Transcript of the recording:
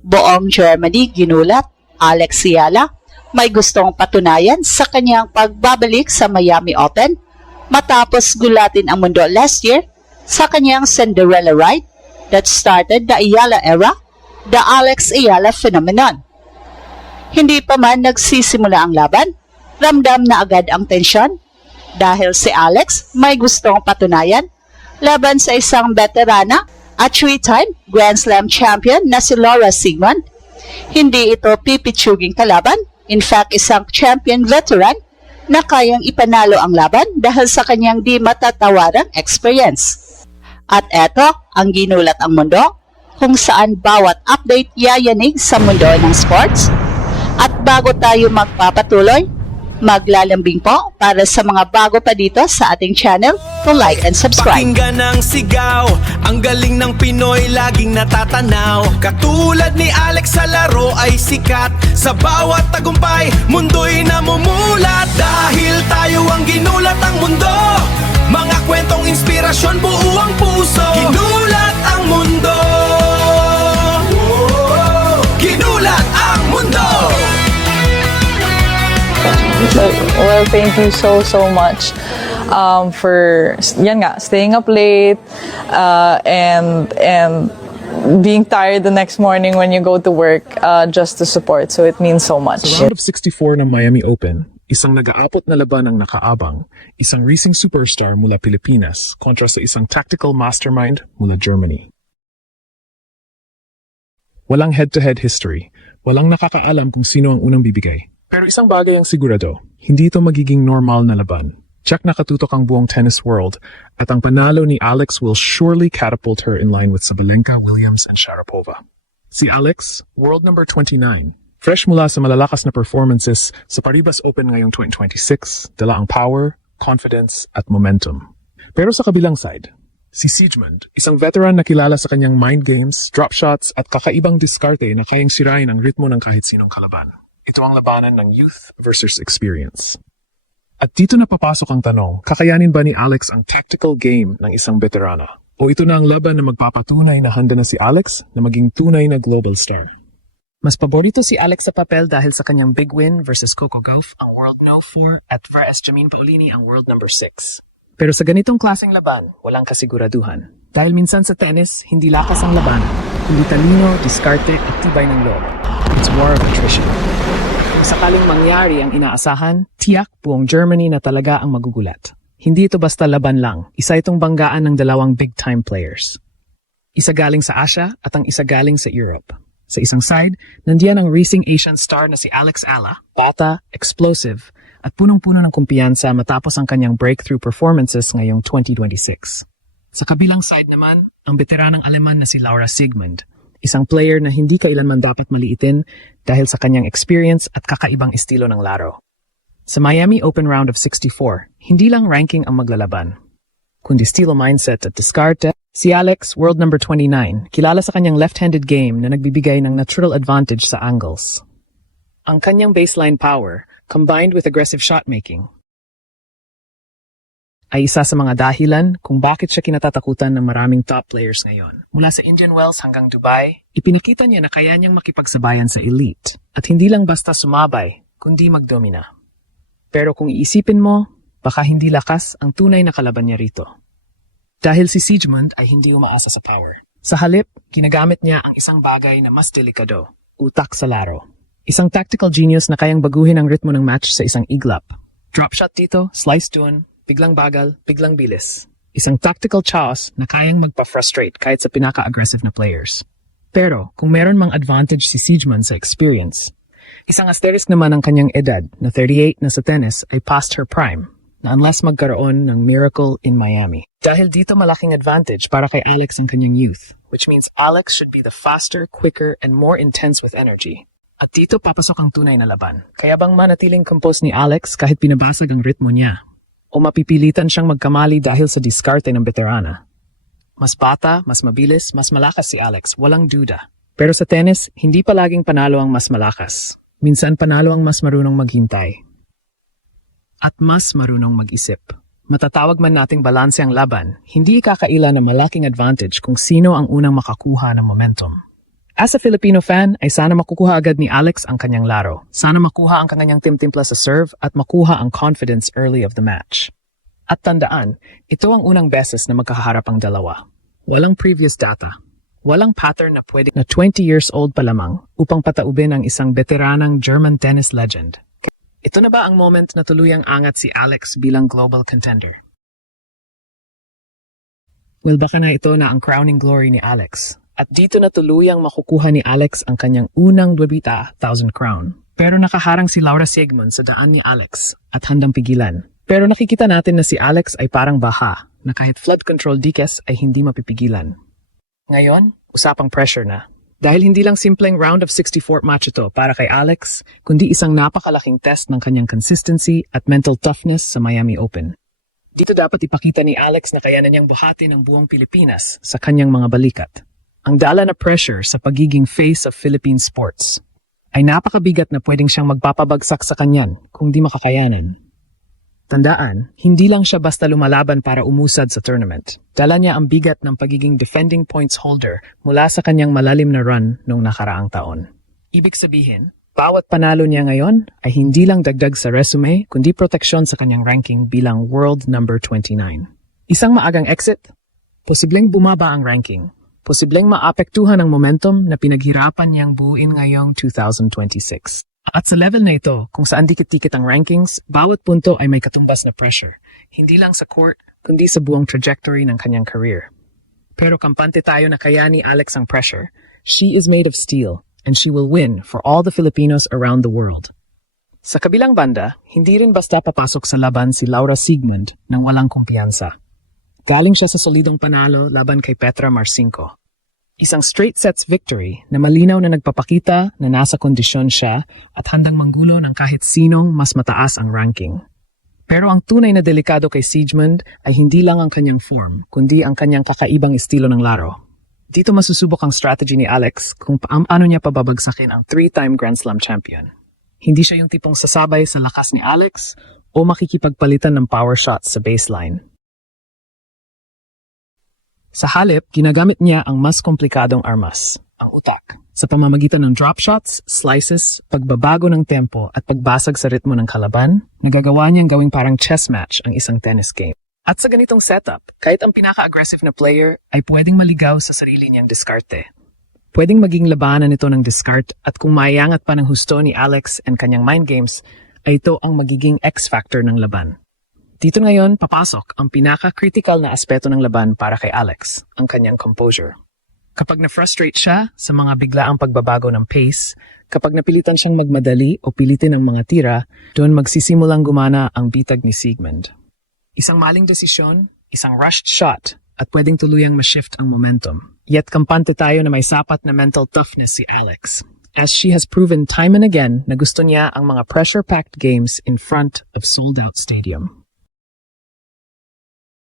Buong Germany ginulat, Alex Ayala may gustong patunayan sa kanyang pagbabalik sa Miami Open matapos gulatin ang mundo last year sa kanyang Cinderella ride that started the Ayala era, the Alex Ayala phenomenon. Hindi pa man nagsisimula ang laban, ramdam na agad ang tensyon dahil si Alex may gustong patunayan laban sa isang veterana at 3-time Grand Slam champion na si Laura Siegemund. Hindi ito pipitsuging kalaban, in fact isang champion veteran na kayang ipanalo ang laban dahil sa kanyang di matatawarang experience. At eto ang ginulat ang mundo kung saan bawat update yayanig sa mundo ng sports. At bago tayo magpapatuloy, maglalambing po para sa mga bago pa dito sa ating channel to like and subscribe. Pakinggan ang sigaw, ang galing ng Pinoy laging natatanaw. Katulad ni Alex sa laro ay sikat, sa bawat tagumpay mundo'y namumulat. Dahil tayo ang ginulat ang mundo, mga kwentong inspirasyon buo ang puso. Ginulat ang mundo, ginulat ang mundo. Well, thank you so much for yan nga, staying up late and being tired the next morning when you go to work just to support. So it means so much. Sa round of 64 ng Miami Open, isang nag-aapot na laban ang nakaabang, isang racing superstar mula Pilipinas kontra sa isang tactical mastermind mula Germany. Walang head-to-head history, walang nakakaalam kung sino ang unang bibigay. Pero isang bagay ang sigurado, hindi ito magiging normal na laban. Check na katutok ang buong tennis world at ang panalo ni Alex will surely catapult her in line with Sabalenka, Williams, and Sharapova. Si Alex, world number 29, fresh mula sa malalakas na performances sa Paribas Open ngayong 2026, dala ang power, confidence, at momentum. Pero sa kabilang side, si Siegemund, isang veteran na kilala sa kanyang mind games, drop shots, at kakaibang diskarte na kayang sirain ang ritmo ng kahit sinong kalaban. Ito ang labanan ng youth versus experience. At dito na papasok ang tanong, kakayanin ba ni Alex ang tactical game ng isang veterana? O ito na ang laban na magpapatunay na handa na si Alex na maging tunay na global star? Mas paborito si Alex sa papel dahil sa kanyang big win versus Coco Gauff, ang world no. 4, at versus Jasmine Paolini, ang world number 6. Pero sa ganitong klaseng laban, walang kasiguraduhan. Dahil minsan sa tennis, hindi lakas ang laban, kundi talino, diskarte at tibay ng loob. It's war of attrition. Kung sakaling mangyari ang inaasahan, tiyak buong Germany na talaga ang magugulat. Hindi ito basta laban lang, isa itong banggaan ng dalawang big-time players. Isa galing sa Asia at ang isa galing sa Europe. Sa isang side, nandiyan ang racing Asian star na si Alex Ayala, bata, explosive, at punong-puno ng kumpiyansa matapos ang kanyang breakthrough performances ngayong 2026. Sa kabilang side naman, ang veteranang Aleman na si Laura Siegemund, isang player na hindi kailanman dapat maliitin dahil sa kanyang experience at kakaibang estilo ng laro. Sa Miami Open round of 64, hindi lang ranking ang maglalaban, kundi estilo mindset at diskarte. Si Alex, world number 29, kilala sa kanyang left-handed game na nagbibigay ng natural advantage sa angles. Ang kanyang baseline power, combined with aggressive shot-making, ay isa sa mga dahilan kung bakit siya kinatatakutan ng maraming top players ngayon. Mula sa Indian Wells hanggang Dubai, ipinakita niya na kaya niyang makipagsabayan sa elite at hindi lang basta sumabay, kundi magdomina. Pero kung iisipin mo, baka hindi lakas ang tunay na kalaban niya rito. Dahil si Siegemund ay hindi umaasa sa power. Sa halip, ginagamit niya ang isang bagay na mas delikado, utak sa laro. Isang tactical genius na kayang baguhin ang ritmo ng match sa isang iglap. Drop shot dito, slice doon, biglang bagal, biglang bilis. Isang tactical chaos na kayang magpa-frustrate kahit sa pinaka-aggressive na players. Pero kung meron mang advantage si Siegemund sa experience, isang asterisk naman ang kanyang edad na 38 na sa tennis ay past her prime, na unless magkaroon ng miracle in Miami. Dahil dito malaking advantage para kay Alex ang kanyang youth, which means Alex should be the faster, quicker, and more intense with energy. At dito papasok ang tunay na laban. Kaya bang manatiling compose ni Alex kahit pinabasag ang ritmo niya? O mapipilitan siyang magkamali dahil sa diskarte ng veterana? Mas bata, mas mabilis, mas malakas si Alex, walang duda. Pero sa tennis, hindi palaging panalo ang mas malakas. Minsan panalo ang mas marunong maghintay. At mas marunong mag-isip. Matatawag man nating balanse ang laban, hindi ikakaila na malaking advantage kung sino ang unang makakuha ng momentum. As a Filipino fan, ay sana makukuha agad ni Alex ang kanyang laro. Sana makuha ang kanyang timtimpla sa serve at makuha ang confidence early of the match. At tandaan, ito ang unang beses na magkakaharap ang dalawa. Walang previous data. Walang pattern na pwede na 20 years old pa lamang upang pataubin ang isang veteranang German tennis legend. Ito na ba ang moment na tuluyang angat si Alex bilang global contender? Well, baka na ito na ang crowning glory ni Alex. At dito na tuluyang makukuha ni Alex ang kanyang unang 1,000 crown. Pero nakaharang si Laura Siegemund sa daan ni Alex at handang pigilan. Pero nakikita natin na si Alex ay parang baha, na kahit flood control dikes ay hindi mapipigilan. Ngayon, usapang pressure na. Dahil hindi lang simpleng round of 64 match ito para kay Alex, kundi isang napakalaking test ng kanyang consistency at mental toughness sa Miami Open. Dito dapat ipakita ni Alex na kayanan niyang buhatin ang buong Pilipinas sa kanyang mga balikat. Ang dala na pressure sa pagiging face of Philippine sports ay napakabigat na pwedeng siyang magpapabagsak sa kanyan kung di makakayanan. Tandaan, hindi lang siya basta lumalaban para umusad sa tournament. Dala niya ang bigat ng pagiging defending points holder mula sa kanyang malalim na run noong nakaraang taon. Ibig sabihin, bawat panalo niya ngayon ay hindi lang dagdag sa resume, kundi proteksyon sa kanyang ranking bilang world number 29. Isang maagang exit, posibleng bumaba ang ranking. Posibleng maapektuhan ang momentum na pinaghirapan niyang buuin ngayong 2026. At sa level na ito, kung saan dikit-dikit ang rankings, bawat punto ay may katumbas na pressure. Hindi lang sa court, kundi sa buong trajectory ng kanyang career. Pero kampante tayo na kaya ni Alex ang pressure. She is made of steel, and she will win for all the Filipinos around the world. Sa kabilang banda, hindi rin basta papasok sa laban si Laura Siegemund nang walang kumpiyansa. Galing siya sa solidong panalo laban kay Petra Marcinko. Isang straight sets victory na malinaw na nagpapakita na nasa kondisyon siya at handang manggulo ng kahit sinong mas mataas ang ranking. Pero ang tunay na delikado kay Siegemund ay hindi lang ang kanyang form, kundi ang kanyang kakaibang estilo ng laro. Dito masusubok ang strategy ni Alex kung paano niya pababagsakin ang 3-time Grand Slam champion. Hindi siya yung tipong sasabay sa lakas ni Alex o makikipagpalitan ng power shots sa baseline. Sa halip, ginagamit niya ang mas komplikadong armas, ang utak, sa pamamagitan ng drop shots, slices, pagbabago ng tempo at pagbasag sa ritmo ng kalaban, nagagawa niyang gawing parang chess match ang isang tennis game. At sa ganitong setup, kahit ang pinaka-aggressive na player ay pwedeng maligaw sa sarili niyang diskarte. Pwedeng maging labanan ito ng discard at kung maiangat pa ng husto ni Alex and kanyang mind games, ay ito ang magiging X-factor ng laban. Dito ngayon, papasok ang pinaka-critical na aspeto ng laban para kay Alex, ang kanyang composure. Kapag na-frustrate siya sa mga biglaang pagbabago ng pace, kapag napilitan siyang magmadali o pilitin ang mga tira, doon magsisimulang gumana ang bitag ni Siegemund. Isang maling desisyon, isang rushed shot, at pwedeng tuluyang ma-shift ang momentum. Yet kampante tayo na may sapat na mental toughness si Alex, as she has proven time and again na gusto niya ang mga pressure-packed games in front of sold-out stadium.